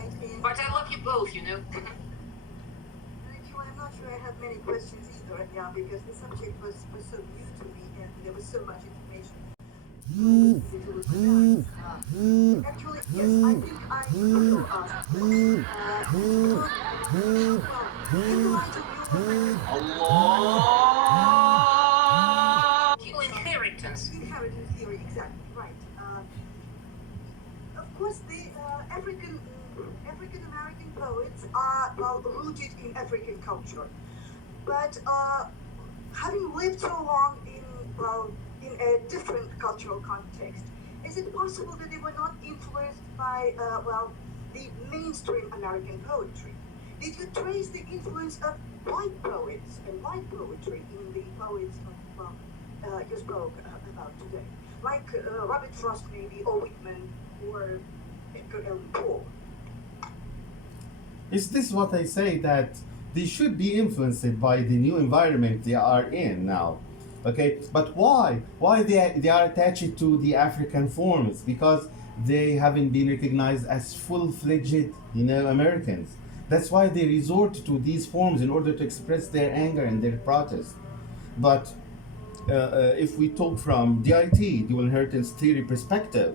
right. And But I love you both, you know. actually, I'm not sure I have many questions either, yeah, because the subject was so new to me and there was so much information. I was able to look back. But actually, yes, I think I will ask a question. It's about, well, in the light of your Dual inheritance. inheritance theory, exactly, right. Of course, the African American poets are well rooted in African culture, but having lived so long in well in a different cultural context, is it possible that they were not influenced by well the mainstream American poetry? Did you trace the influence of white poets and white poetry in the poets of well you spoke about today, like Robert Frost maybe, or Whitman, or Edgar Allan Poe? Is this what I say, that they should be influenced by the new environment they are in now? Okay, but why? Why they are attached to the African forms? Because they haven't been recognized as full-fledged, Americans. That's why they resort to these forms in order to express their anger and their protest. But if we talk from DIT, dual inheritance theory perspective,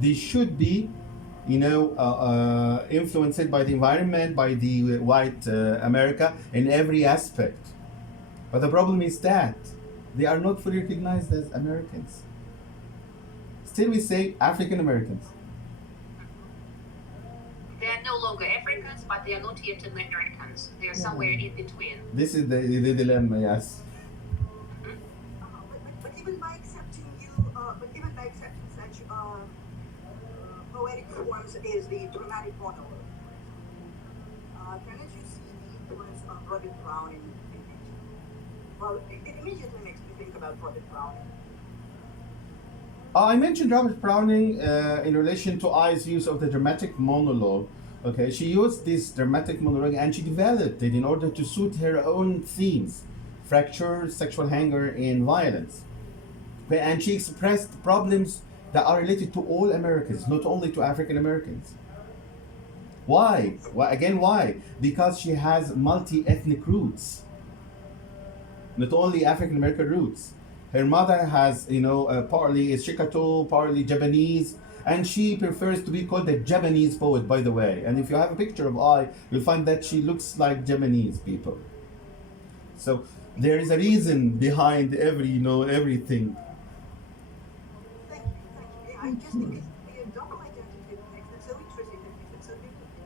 they should be, influenced by the environment, by the white America in every aspect. But the problem is that they are not fully recognized as Americans. Still, we say African Americans. They are no longer Africans, but they are not yet Americans. They are somewhere in between. This is the dilemma, yes. But even by accepting but even by accepting such poetic forms as the dramatic monologue, cannot you see the influence of Robert Browning in it? Well, it immediately makes me think about Robert Browning. I mentioned Robert Browning in relation to I's use of the dramatic monologue. Okay, she used this dramatic monologue and she developed it in order to suit her own themes: fracture, sexual anger, and violence. Okay, and she expressed problems that are related to all Americans, not only to African Americans. Why? Again, why? Because she has multi-ethnic roots, not only African American roots. Her mother has, partly is Chickasaw, partly Japanese, and she prefers to be called a Japanese poet, by the way. And if you have a picture of I, you'll find that she looks like Japanese people. So there is a reason behind everything. Thank you, thank you. I just think it's the double identity that makes it so interesting, that makes it so beautiful.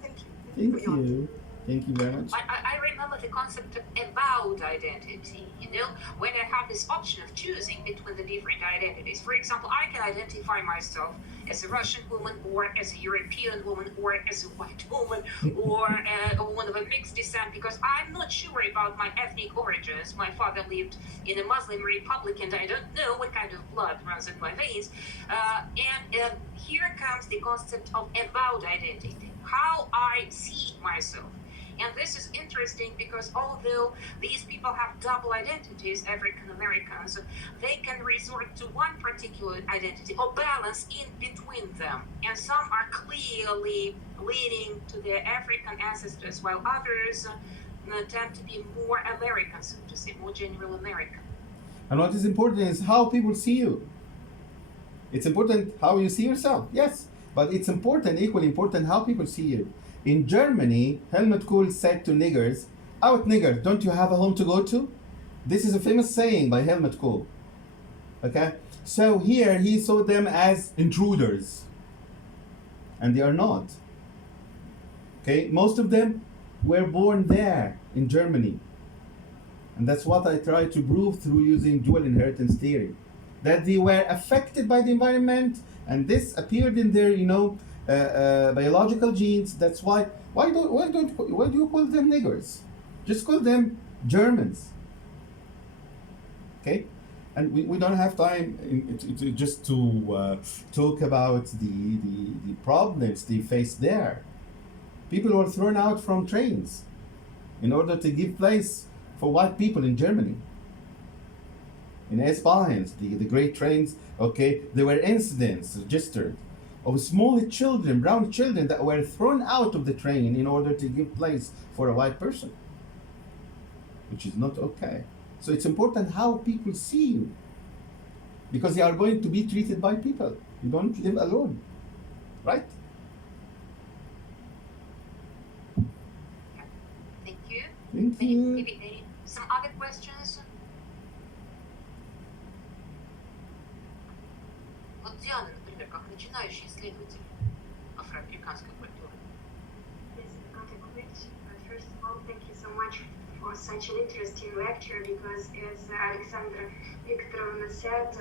Thank you. Thank you Thank for your answer. you. Thank you very much. I remember the concept of avowed identity, when I have this option of choosing between the different identities. For example, I can identify myself as a Russian woman, or as a European woman, or as a white woman, or a woman of a mixed descent, because I'm not sure about my ethnic origins. My father lived in a Muslim republic, and I don't know what kind of blood runs in my veins. And here comes the concept of avowed identity, how I see myself. And this is interesting because although these people have double identities, African Americans, they can resort to one particular identity or balance in between them. And some are clearly leading to their African ancestors, while others tend to be more American, so to say, more general American. And what is important is how people see you. It's important how you see yourself, yes, but it's important, equally important, how people see you. In Germany, Helmut Kohl said to niggers, "Out niggers, don't you have a home to go to?" This is a famous saying by Helmut Kohl. Okay? So here he saw them as intruders. And they are not. Okay? Most of them were born there in Germany. And that's what I try to prove through using dual inheritance theory. That they were affected by the environment, and this appeared in their, biological genes. That's why do you call them niggers? Just call them Germans. Okay, and we don't have time just to talk about the problems they face there. People were thrown out from trains in order to give place for white people in Germany. In S-Bahns, the great trains, okay, there were incidents registered of small children, brown children, that were thrown out of the train in order to give place for a white person, which is not okay. So it's important how people see you, because they are going to be treated by people. You don't live alone, right? Thank you. Thank you. Maybe some other questions? Вот Диана, например, как начинающий исследователь афроамериканской культуры. Yes, I got a question. First of all, thank you so much for such an interesting lecture because, as Alexandra Viktorovna said,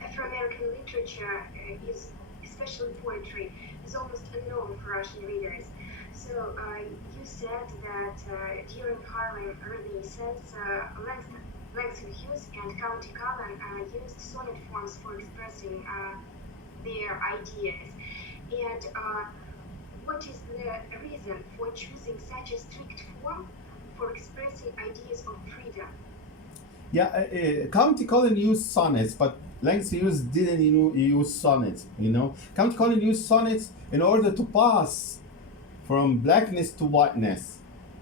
Afro-American literature is, especially poetry, is almost unknown for Russian readers. So you said that during Harlem Renaissance, Langston Hughes and Count Cullen used sonnet forms for expressing their ideas. And what is the reason for choosing such a strict form for expressing ideas of freedom? Yeah, Count Cullen used sonnets, but Langston Hughes didn't use sonnets. Count Cullen used sonnets in order to pass from blackness to whiteness.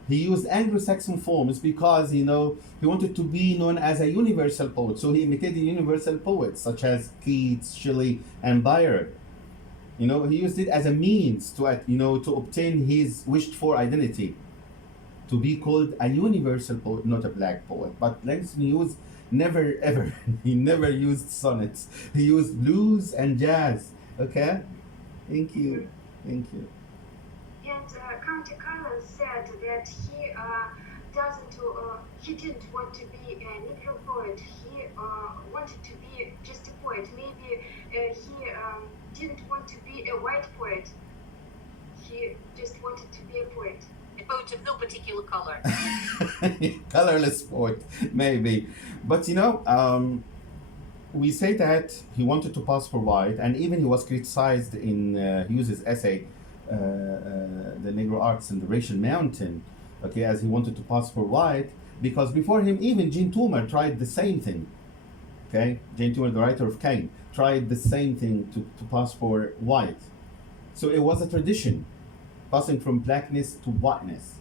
He used Anglo-Saxon forms because he wanted to be known as a universal poet. So he imitated universal poets such as Keats, Shelley, and Byron. He used it as a means to obtain his wished-for identity, to be called a universal poet, not a black poet. But Langston Hughes never ever, he never used sonnets. He used blues and jazz. Okay? Thank you. Thank you. And Count Cullen said that he didn't want to be a Negro poet. He wanted to be just a poet. Maybe he didn't want to be a white poet. He just wanted to be a poet. A poet of no particular color. Colorless poet, maybe. But we say that he wanted to pass for white, and even he was criticized in Hughes' essay, The Negro Arts and the Racial Mountain, okay, as he wanted to pass for white, because before him, even Gene Toomer tried the same thing. Okay, Gene Toomer, the writer of Cain, tried the same thing to pass for white. So it was a tradition, passing from blackness to whiteness,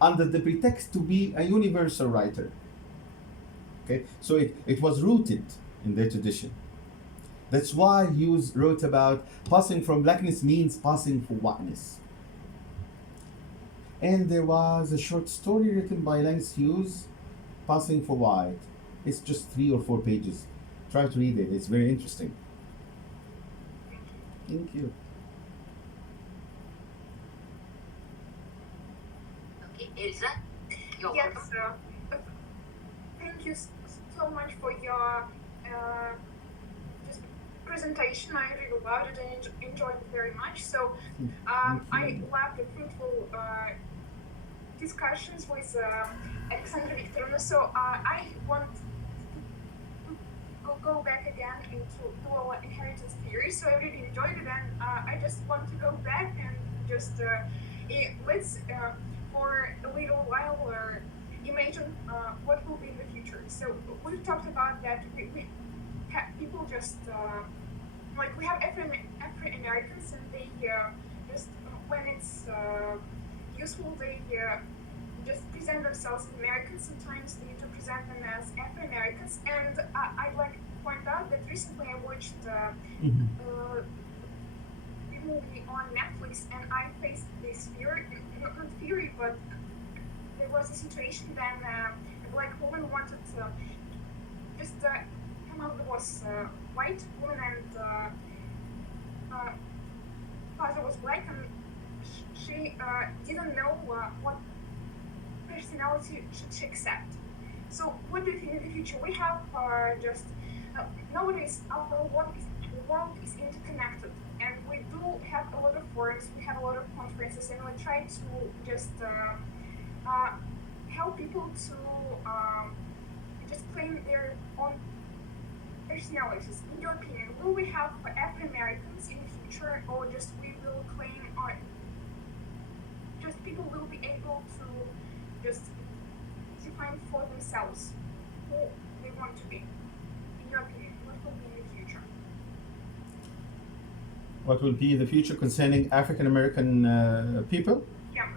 under the pretext to be a universal writer. Okay, so it was rooted in their tradition. That's why Hughes wrote about passing from blackness means passing for whiteness. And there was a short story written by Langston Hughes, Passing for White. It's just 3 or 4 pages. Try to read it. It's very interesting. Thank you. Okay, Elsa, you're Yes, welcome. thank you so much for your just presentation. I really loved it and enjoyed it very much. So I love the fruitful discussions with Alexandra Viktorovna. So I want to go back again into our inheritance theory. So I really enjoyed it, and I just want to go back and just let's for a little while imagine what will be in the future. So we talked about that we have people just like we have Afro-Americans, and they just when it's useful they just present themselves as Americans. Sometimes they need to present them as Afro-Americans. And I'd like to point out that recently I watched a movie on Netflix, and I faced this theory, not theory, but there was a situation then a black woman wanted to just come out. There was a white woman, and father was black, and she didn't know what personality should she accept. So what do you think in the future? We have just nowadays our world is interconnected, and we do have a lot of forums, we have a lot of conferences, and we try to just help people to just claim their own personalities. In your opinion, will we have Afro-Americans in the future, or just we will claim, or just people will be able to just define for themselves who they want to be? In your opinion, what will be in the future? What will be the future concerning African American people? Yeah.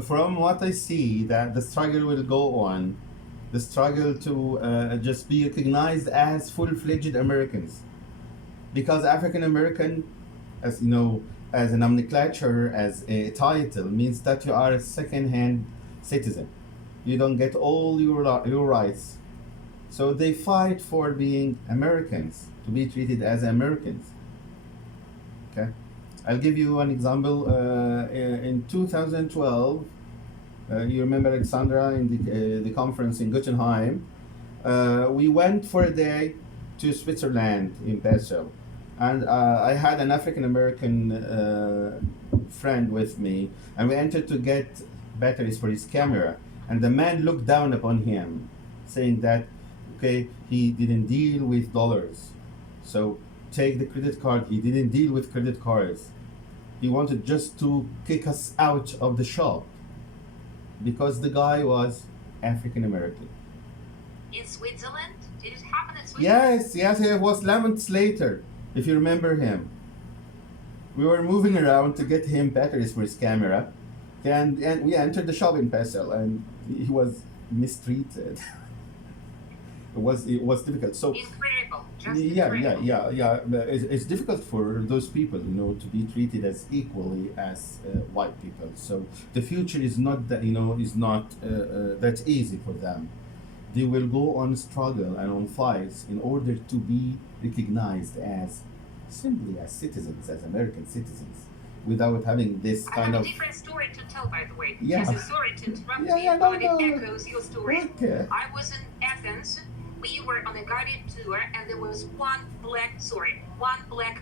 From what I see, that the struggle will go on, the struggle to just be recognized as full-fledged Americans, because African American, as you know, as a nomenclature, as a title, means that you are a second-hand citizen. You don't get all your rights. So they fight for being Americans, to be treated as Americans. Okay, I'll give you an example. In 2012, you remember Alexandra in the conference in Gottenheim. We went for a day to Switzerland in Basel, and I had an African American friend with me, and we entered to get batteries for his camera, and the man looked down upon him, saying that, okay, he didn't deal with dollars, so take the credit card. He didn't deal with credit cards. He wanted just to kick us out of the shop because the guy was African American. In Switzerland? Did it happen in Switzerland? Yes, it was Lamont Slater, if you remember him. We were moving around to get him batteries for his camera, and we entered the shop in Basel, and he was mistreated. It was difficult. So Incredible. Just yeah. incredible. It's difficult for those people, to be treated as equally as white people. So the future is not that, is not that easy for them. They will go on struggle and on fights in order to be recognized as simply as citizens, as American citizens, without having this I kind have of. a different story to tell, by the way. Yeah. Yes, sorry to interrupt Yeah, you, yeah, no, but no. it echoes your story. Okay. I was in Athens. We were on a guided tour, and there was one black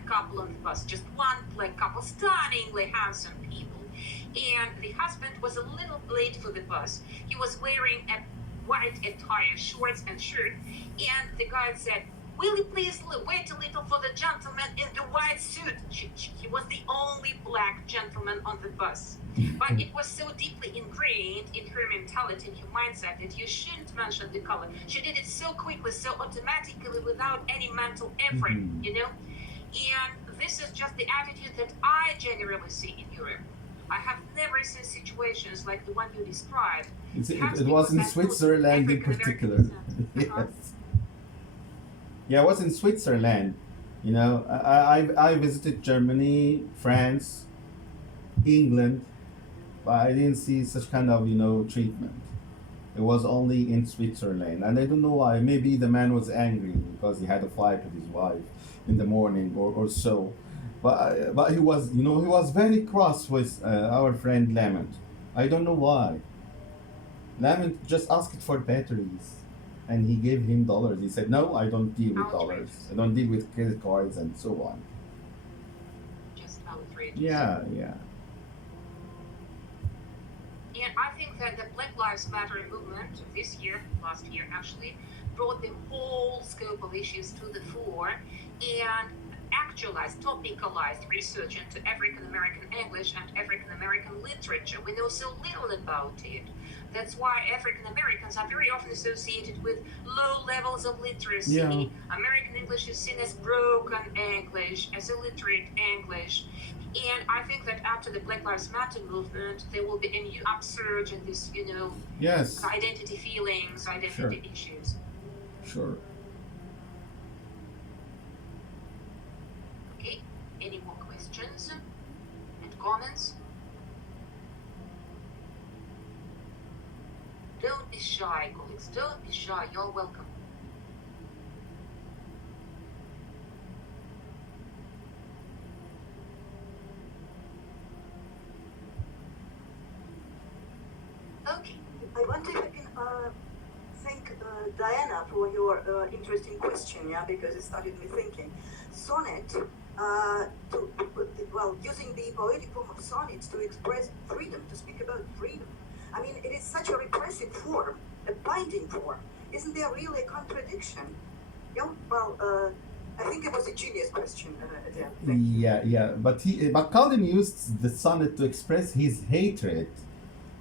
couple on the bus. Just one black couple, stunningly handsome people. And the husband was a little late for the bus. He was wearing a white attire, shorts and shirt, and the guy said, "Will you please wait a little for the gentleman in the white suit?" He was the only black gentleman on the bus. But it was so deeply ingrained in her mentality, in her mindset, that you shouldn't mention the color. She did it so quickly, so automatically, without any mental effort, And this is just the attitude that I generally see in Europe. I have never seen situations like the one you described. It was in Switzerland in particular. Yes. Yeah, I was in Switzerland. I visited Germany, France, England, but I didn't see such kind of treatment. It was only in Switzerland, and I don't know why. Maybe the man was angry because he had a fight with his wife in the morning or so. But he was very cross with our friend Lamont. I don't know why. Lamont just asked for batteries, and he gave him dollars. He said, "No, I don't deal with dollars. I don't deal with credit cards and so on." Just outrageous. Yeah. And I think that the Black Lives Matter movement this year, last year actually, brought the whole scope of issues to the fore and actualized, topicalized research into African American English and African American literature. We know so little about it. That's why African Americans are very often associated with low levels of literacy. Yeah. American English is seen as broken English, as illiterate English. And I think that after the Black Lives Matter movement, there will be a new upsurge in this, Yes. identity feelings, identity issues. Sure. Okay, any more questions and comments? Don't be shy, colleagues. Don't be shy. You're welcome. Okay. I wonder if I can thank Diana for your interesting question, because it started me thinking. Sonnet, using the poetic form of sonnets to express freedom, to speak about freedom. I mean, it is such a repressive form, a binding form. Isn't there really a contradiction? I think it was a genius question. Yeah. But Calvin used the sonnet to express his hatred,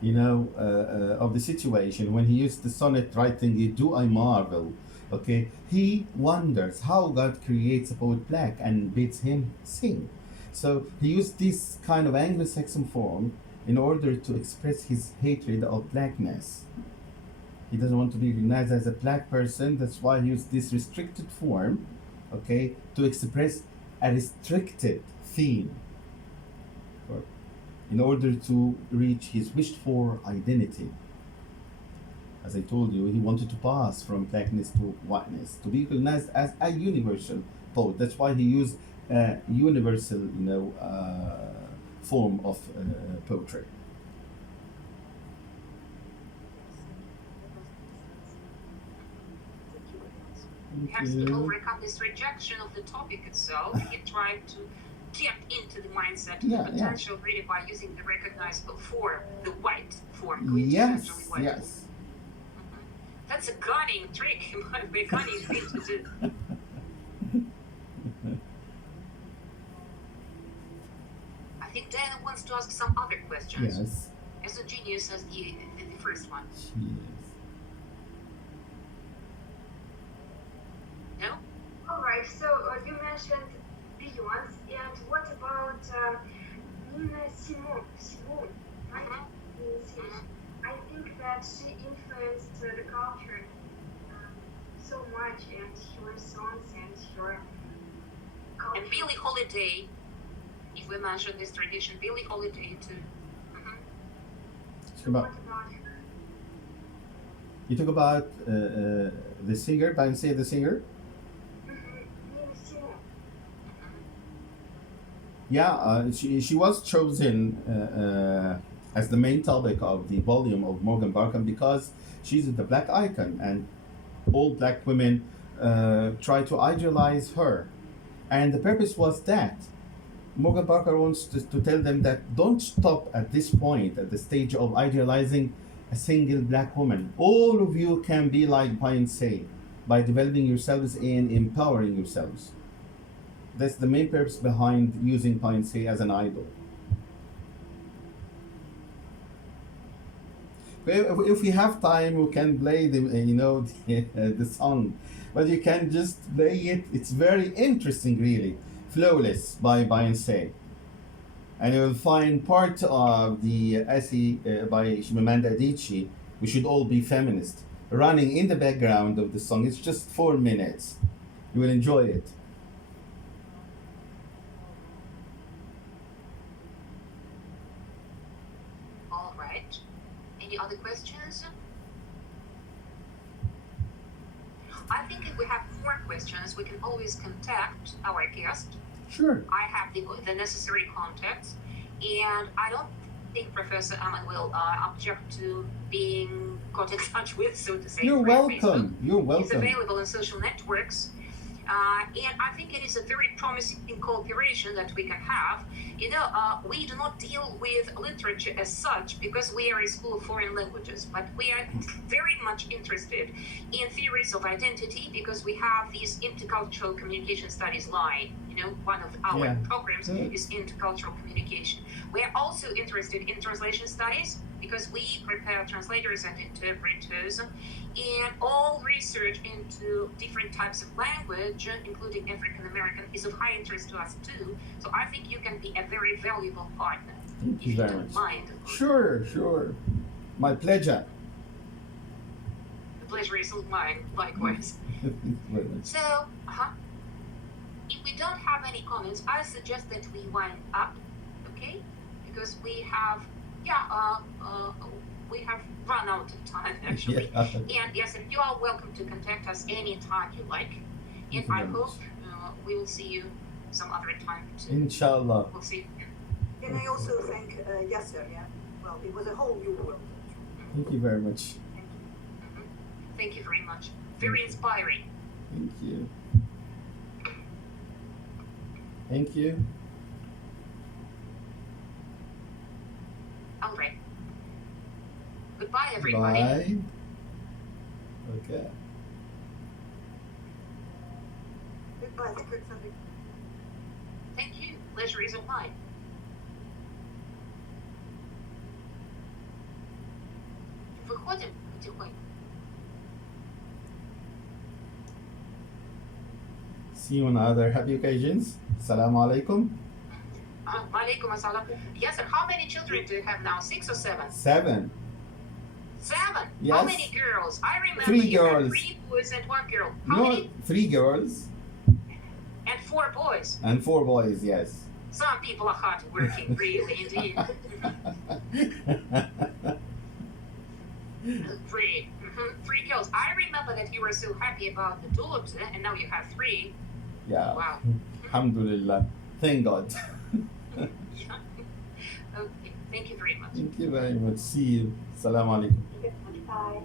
of the situation. When he used the sonnet writing, "Do I marvel Okay, he wonders how God creates a poet black and bids him sing. So he used this kind of Anglo-Saxon form in order to express his hatred of blackness. He doesn't want to be recognized as a black person. That's why he used this restricted form, okay, to express a restricted theme, or in order to reach his wished for identity. As I told you, he wanted to pass from blackness to whiteness, to be recognized as a universal poet. That's why he used a universal, form of poetry. He has to overcome this rejection of the topic itself. He tried to get into the mindset of Yeah, the yeah. potential reader by using the recognizable form, the white form, Yes, quintessentially white. yes. That's a cunning trick, by the way, cunning thing to do. I think Diana wants to ask some other questions. Yes. As a genius as the first one. Yes. No? Alright, so you mentioned Beyonce, and what about Nina Simone? Simone, right? I think that she influenced the culture so much, and her songs and her culture. And Billie Holiday, if we mention this tradition, Billie Holiday too. Talk about, What about her? you talk about the singer, Beyoncé, the singer. Nina Simone. Yeah, she was chosen as the main topic of the volume of Morgan Barkham because she's the black icon, and all black women try to idealize her. And the purpose was that Morgan Barker wants to tell them that don't stop at this point, at the stage of idealizing a single black woman. All of you can be like Beyoncé by developing yourselves and empowering yourselves. That's the main purpose behind using Beyoncé as an idol. If we have time, we can play the song, but you can just play it. It's very interesting, really. Flawless by Beyoncé, and you will find part of the essay by Shimamanda Adichie. We should all be feminist. Running in the background of the song. It's just 4 minutes. You will enjoy it. All right. Any other questions? I think if we have more questions, we can always contact our guest. Sure. I have the necessary contacts, and I don't think Professor Aman will object to being got in touch with, so to say. You're through welcome. Facebook. You're He's welcome. available on social networks. And I think it is a very promising cooperation that we can have. We do not deal with literature as such because we are a school of foreign languages, but we are very much interested in theories of identity because we have this intercultural communication studies line. One of our Yeah. programs Good. is intercultural communication. We are also interested in translation studies because we prepare translators and interpreters, and all research into different types of language, including African American, is of high interest to us too. So I think you can be a very valuable partner. Thank If you you very don't much. mind, of course. Sure. My pleasure. The pleasure is all mine, likewise. Thank you very much. So, if we don't have any comments, I suggest that we wind up, okay? Because we have, we have run out of time actually. Yeah. And yes, and you are welcome to contact us anytime you like. Thank And you I very hope we will see you some other time too. Inshallah. We'll see. And I also thank Yasser, yeah? Well, it was a whole new world. Thank you very much. Thank you. Thank you very much. Very inspiring. Thank you. Thank you. All right. Goodbye, everybody. Bye. Okay. Goodbye, Secret Sunday. Thank you. Pleasure is all mine. Выходим потихоньку. See you on other happy occasions. Assalamu alaikum. Walaikum assalam. Yes, and how many children do you have now? 6 or 7? 7. 7? Yes. How many girls? I remember 3 you had girls. 3 boys and 1 girl. How No, many? 3 girls And 4 boys. and 4 boys, yes. Some people are hard working, really, indeed. 3 girls. I remember that you were so happy about the tulips, and now you have 3. Yeah. Wow. Alhamdulillah. Thank God. Yeah. Okay, thank you very much. Thank you very much. See you. Assalamu alaikum. Bye.